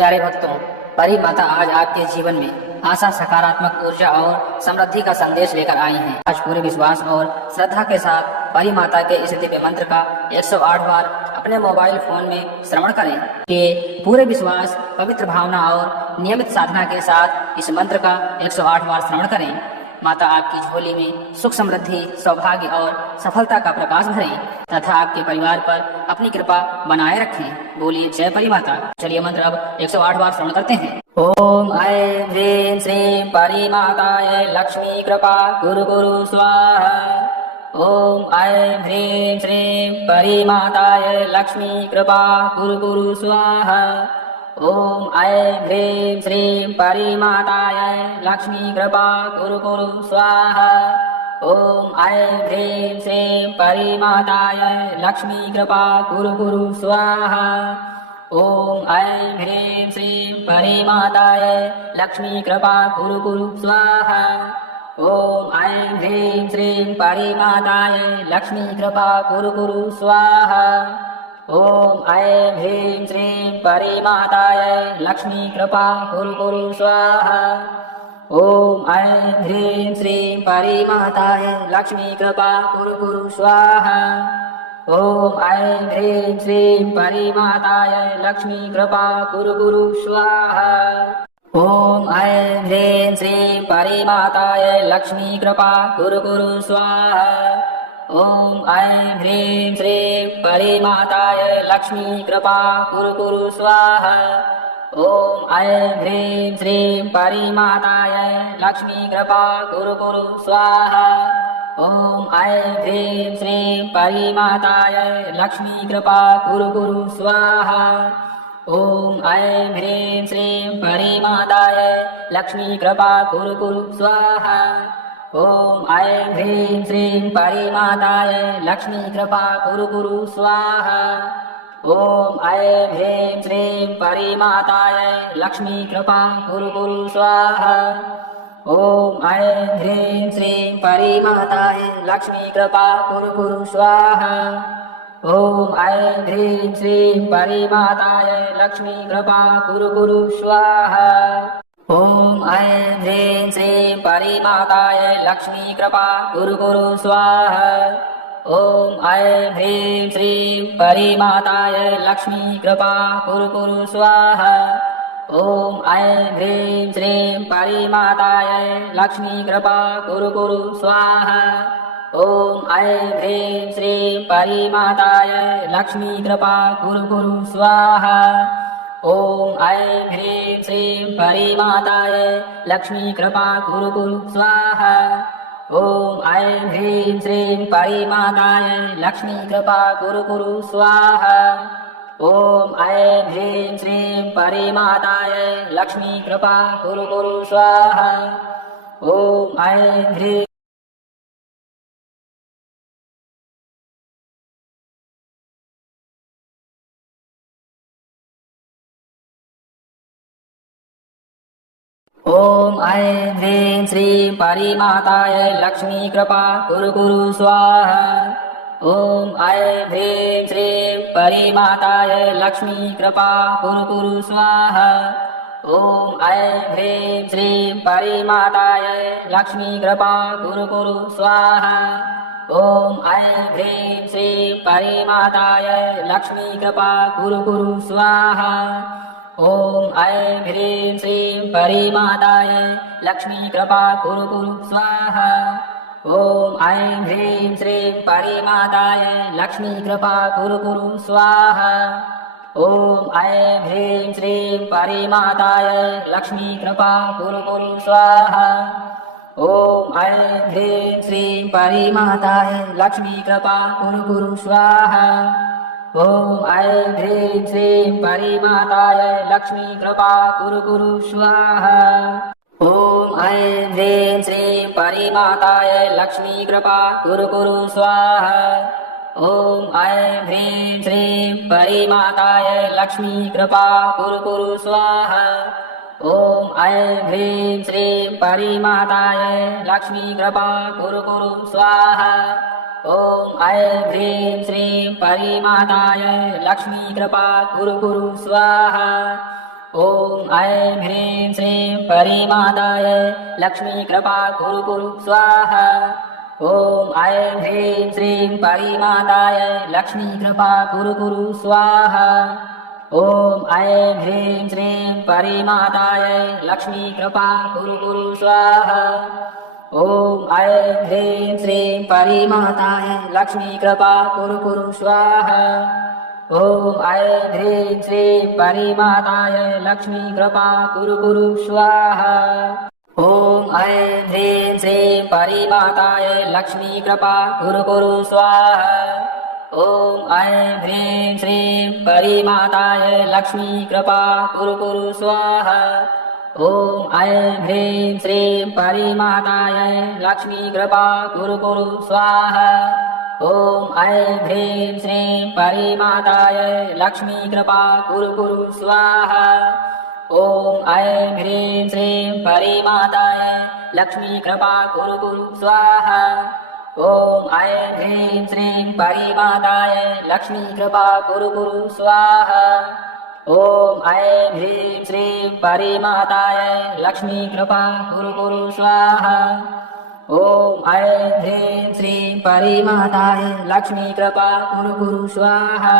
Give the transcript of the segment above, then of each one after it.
प्यारे भक्तों, परी माता आज आपके जीवन में आशा, सकारात्मक ऊर्जा और समृद्धि का संदेश लेकर आई हैं। आज पूरे विश्वास और श्रद्धा के साथ परी माता के इस दिव्य मंत्र का 108 बार अपने मोबाइल फोन में श्रवण करें। कि पूरे विश्वास, पवित्र भावना और नियमित साधना के साथ इस मंत्र का 108 बार श्रवण करें। माता आपकी झोली में सुख, समृद्धि, सौभाग्य और सफलता का प्रकाश भरें तथा आपके परिवार पर अपनी कृपा बनाए रखें। बोलिए जय परी माता। चलिए मंत्र अब 108 बार श्रवण करते हैं। ओम ऐं ह्रीं श्रीं परी माताय लक्ष्मी कृपा गुरु गुरु स्वाहा। ओम ऐं ह्रीं श्रीं परी माताय लक्ष्मी कृपा गुरु गुरु स्वाहा। ओम ऐं ह्रीं श्रीं परी माताय लक्ष्मी कृपा गुरु गुरु स्वाहा। ओम ऐं ह्रीं श्रीं परी माताय लक्ष्मी कृपा गुरु गुरु स्वाहा। ओम ऐं ह्रीं श्रीं परी माताय लक्ष्मी कृपा गुरु गुरु स्वाहा। ओम ऐं ह्रीं श्रीं परी माताय लक्ष्मी कृपा गुरु गुरु स्वाहा। ओम ऐं ह्रीं श्रीं परी माताय लक्ष्मी कृपा गुरु गुरु स्वाहा। ओम ऐं ह्रीं श्रीं परी माताय लक्ष्मी कृपा गुरु गुरु स्वाहा। ओम ऐं ह्रीं श्रीं परी माताय लक्ष्मी कृपा गुरु गुरु स्वाहा। ओम ऐं ह्रीं श्रीं परी माताय लक्ष्मी कृपा गुरु गुरु स्वाहा। ओम ऐं ह्रीं श्रीं परी माताय लक्ष्मी कृपा गुरु गुरु स्वाहा। ओम ऐं ह्रीं श्रीं परी माताय लक्ष्मी कृपा गुरु गुरु स्वाहा। ओम ऐं ह्रीं श्रीं परी माताय लक्ष्मी कृपा गुरु गुरु स्वाहा। ओम ऐं ह्रीं श्रीं परी माताय लक्ष्मी कृपा गुरु गुरु स्वाहा। ओम ऐं ह्रीं श्रीं परी माताय लक्ष्मी कृपा गुरु गुरु स्वाहा। ओम ऐं ह्रीं श्रीं परी माताय लक्ष्मी कृपा गुरु गुरु स्वाहा। ओम ऐं ह्रीं श्रीं परी माताय लक्ष्मी कृपा गुरु गुरु स्वाहा। ओम ऐं ह्रीं श्रीं परी माताय लक्ष्मी कृपा गुरु गुरु स्वाहा। ओम ऐं ह्रीं श्रीं परी माताय लक्ष्मी कृपा गुरु गुरु स्वाहा। ओम ऐं ह्रीं श्रीं परी माताय लक्ष्मी कृपा गुरु गुरु स्वाहा। ओम ऐं ह्रीं श्रीं परी माताय लक्ष्मी कृपा गुरु गुरु स्वाहा। ओम ऐं ह्रीं श्रीं परी माताय लक्ष्मी कृपा गुरु गुरु स्वाहा। ओम ऐं ह्रीं श्रीं परी माताय लक्ष्मी कृपा गुरु गुरु स्वाहा। ओम ऐं ह्रीं श्रीं परी माताय लक्ष्मी कृपा गुरु गुरु स्वाहा। ओम ऐं ह्रीं श्रीं परी माताय लक्ष्मी कृपा गुरु गुरु स्वाहा। ओम ऐं ह्रीं ओम ऐं ह्रीं श्रीं परी माताय लक्ष्मी कृपा गुरु गुरु स्वाहा। ओम ऐं ह्रीं श्रीं परी माताय लक्ष्मी कृपा गुरु गुरु स्वाहा। ओम ऐं ह्रीं श्रीं परी माताय लक्ष्मी कृपा गुरु गुरु स्वाहा। ओम ऐं ह्रीं श्रीं परी माताय लक्ष्मी कृपा गुरु गुरु स्वाहा। ओम ऐं ह्रीं श्रीं परी माताय लक्ष्मी कृपा गुरु गुरु स्वाहा। ओम ऐं ह्रीं श्रीं परी माताय लक्ष्मी कृपा गुरु गुरु स्वाहा। ओम ऐं ह्रीं श्रीं परी माताय लक्ष्मी कृपा गुरु गुरु स्वाहा। ओम ऐं ह्रीं श्रीं परी माताय लक्ष्मी कृपा गुरु गुरु स्वाहा। ओम ऐं ह्रीं श्रीं परी माताय लक्ष्मी कृपा गुरु गुरु स्वाहा। ओम ऐं ह्रीं श्रीं परी माताय लक्ष्मी कृपा गुरु गुरु स्वाहा। ओम ऐं ह्रीं श्रीं परी माताय लक्ष्मी कृपा गुरु गुरु स्वाहा। ओम ऐं ह्रीं श्रीं परी माताय लक्ष्मी कृपा गुरु गुरु स्वाहा। ओम ऐं ह्रीं श्रीं परी माताय लक्ष्मी कृपा गुरु गुरु स्वाहा। ॐ ऐं ह्रीं श्रीं परिमाताय लक्ष्मी कृपा कुरु कुरु स्वाहा। ॐ ऐं ह्रीं श्रीं परिमाताय लक्ष्मी कृपा कुरु कुरु स्वाहा। ॐ ऐं ह्रीं श्रीं परिमाताय लक्ष्मी कृपा कुरु कुरु स्वाहा। ॐ ऐं ह्रीं श्रीं परिमाताय लक्ष्मी कृपा कुरु कुरु स्वाहा। ॐ ऐं ह्रीं श्रीं परिमाताय लक्ष्मी कृपा कुरु कुरु स्वाहा। ॐ ऐं ह्रीं श्रीं परिमाताय लक्ष्मी कृपा कुरु कुरु स्वाहा। ॐ ऐं ह्रीं श्रीं परिमाताय लक्ष्मी कृपा कुरु कुरु स्वाहा। ॐ ऐं ह्रीं श्रीं परिमाताय लक्ष्मी कृपा कुरु कुरु स्वाहा। ॐ ऐं ह्रीं श्रीं परिमाताय लक्ष्मी कृपा कुरु कुरु स्वाहा। ॐ ऐं ह्रीं श्रीं परिमाताय लक्ष्मी कृपा कुरु कुरु स्वाहा। ॐ ऐं ह्रीं श्रीं परिमाताय लक्ष्मी कृपा कुरु कुरु स्वाहा। ॐ ऐं ह्रीं श्रीं परिमाताय लक्ष्मी कृपा कुरु कुरु स्वाहा। ॐ ऐं ह्रीं श्रीं परिमाताय लक्ष्मी कृपा कुरु कुरु स्वाहा।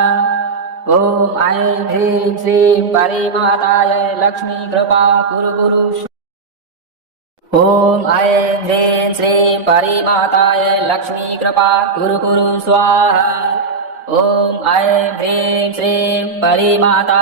ॐ ऐं ह्रीं श्रीं परिमाताय लक्ष्मी कृपा कुरु कुरु। ॐ ऐं ह्रीं श्रीं परिमाताय लक्ष्मी कृपा कुरु कुरु स्वाहा। ॐ ऐं ह्रीं श्रीं परिमाताय